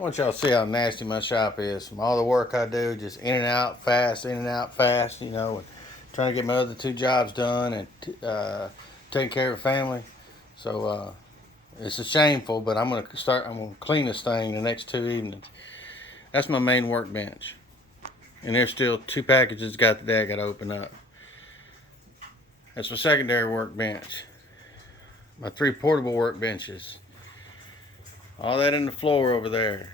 I want y'all to see how nasty my shop is. From all the work I do, just in and out fast, in and out fast, you know, and trying to get my other two jobs done and taking care of the family. So it's a shameful, but I'm gonna clean this thing the next 2 evenings. That's my main workbench. And there's still 2 packages got today I gotta open up. That's my secondary workbench. My 3 portable workbenches. All that in the floor over there.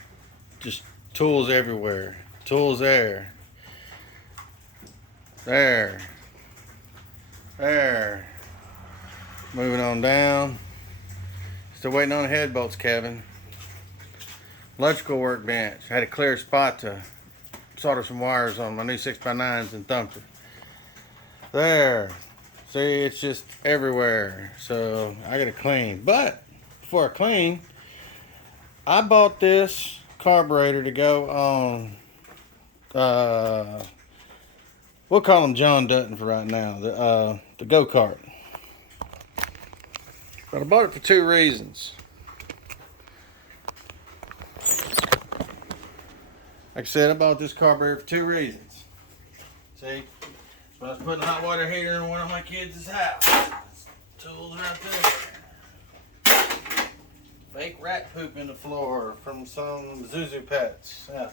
Just tools everywhere. Tools there. There. There. Moving on down. Still waiting on the head bolts, Kevin. Electrical workbench. I had to clear a spot to solder some wires on my new 6x9s and thumped it. There. See, it's just everywhere. So I gotta clean. But before I clean, I bought this carburetor to go on we'll call him John Dutton for right now, the go-kart. But I bought it for 2 reasons. Like I said, I bought this carburetor for 2 reasons. See, so I was putting a hot water heater in one of my kids' house. Tools right there. Fake rat poop in the floor from some Zuzu Pets. Yeah.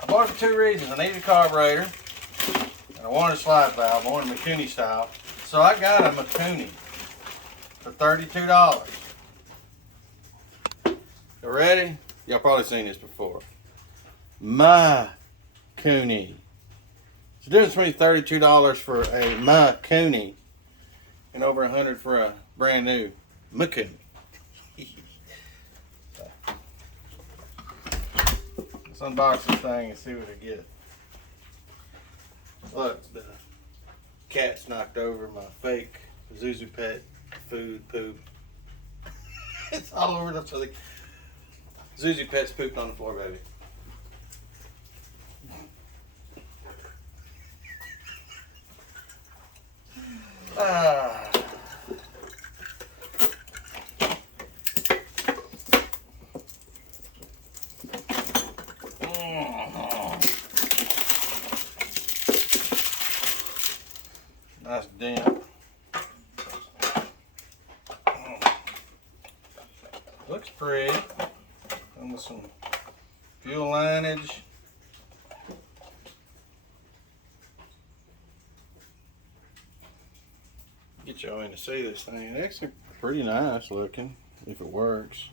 I bought it for 2 reasons. I needed a carburetor, and I wanted a slide valve. I wanted a Mikuni style. So I got a Mikuni for $32. You ready? Y'all probably seen this before. Mikuni. It's the difference between $32 for a Mikuni and over $100 for a brand new Mikuni. Let's unbox this thing and see what I get. Look, the cat's knocked over my fake Zuzu Pet food poop. It's all over the place. Zuzu Pet's pooped on the floor, baby. Ah. Nice dent. Looks pretty. And with some fuel lineage. Get y'all in to see this thing. It's actually pretty nice looking if it works.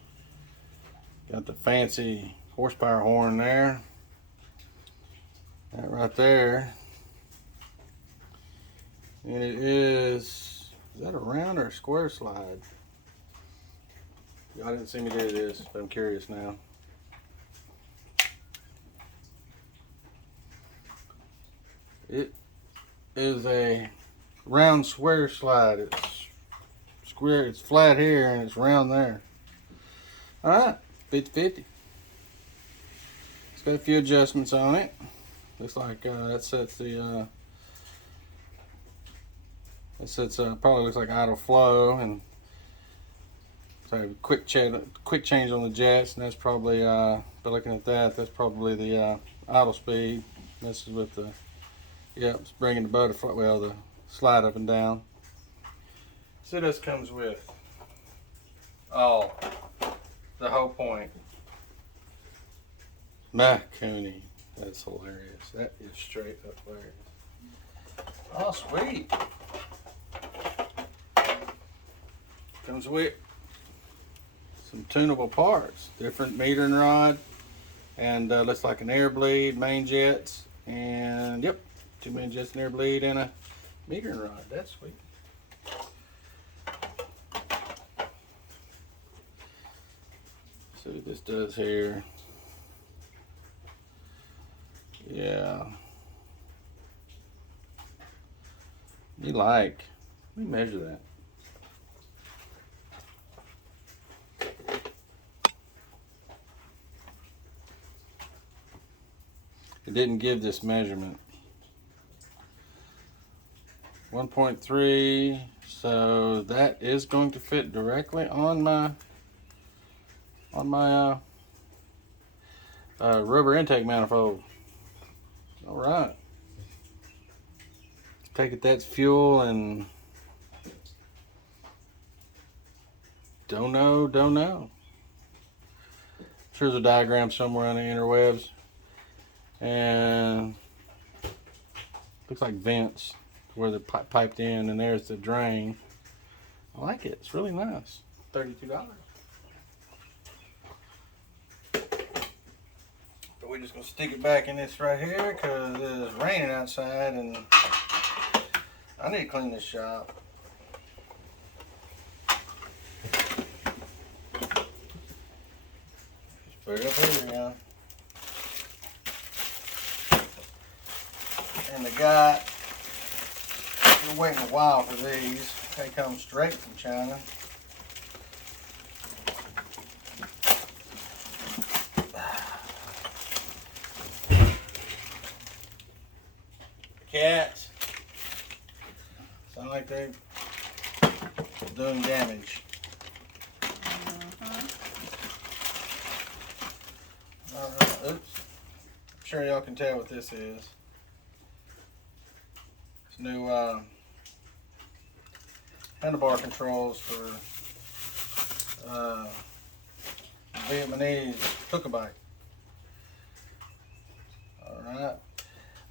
Got the fancy horsepower horn there. That right there. And it is that a round or a square slide? Y'all didn't see me do this, but I'm curious now. It is a round square slide. It's square, it's flat here and it's round there. Alright, 50-50. It's got a few adjustments on it. Looks like that sets the probably looks like idle flow, and so quick change on the jets, and that's probably by looking at that, that's probably the idle speed. This is with the it's bringing the butterfly, well, the slide up and down. So this comes with the whole point. Mikuni. That's hilarious. That is straight up hilarious. Oh, sweet. Comes with some tunable parts, different metering rod, and looks like an air bleed, main jets, and yep, 2 main jets, an air bleed, and a metering rod. That's sweet. See what this does here. Yeah. Let me measure that. It didn't give this measurement. 1.3, so that is going to fit directly on my rubber intake manifold. All right. Take it, that's fuel, and don't know. Sure, there's a diagram somewhere on the interwebs, and looks like vents where they're piped in, and there's the drain. I like it. It's really nice. $32. But we're just gonna stick it back in this right here because it's raining outside, and I need to clean this shop. Just put it up here, yeah. And the guy, we're waiting a while for these. They come straight from China. Cats sound like they're doing damage. Alright, oops. I'm sure y'all can tell what this is. It's new handlebar controls for Vietnamese hook-a-bike. Alright.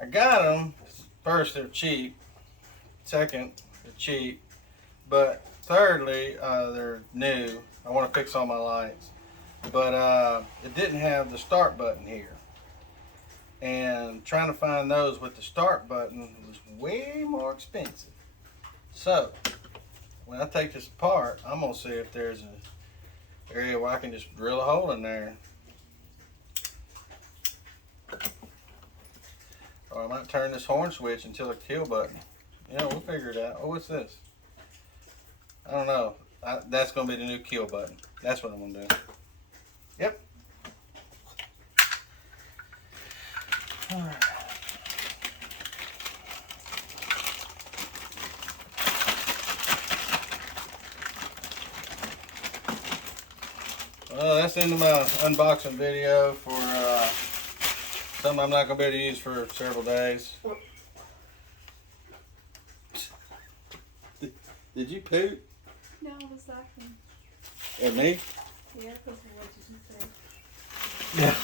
I got them. First, they're cheap. Second, they're cheap. But thirdly, they're new. I want to fix all my lights. But it didn't have the start button here. And trying to find those with the start button was way more expensive. So, when I take this apart, I'm going to see if there's an area where I can just drill a hole in there. Or I might turn this horn switch until a kill button. You know, we'll figure it out. Oh, what's this? I don't know. That's going to be the new kill button. That's what I'm going to do. Yep. Alright. Well, that's the end of my unboxing video for something I'm not going to be able to use for several days. Did you poop? No, it was laughing. At me? Yeah, because of what you just said. Yeah.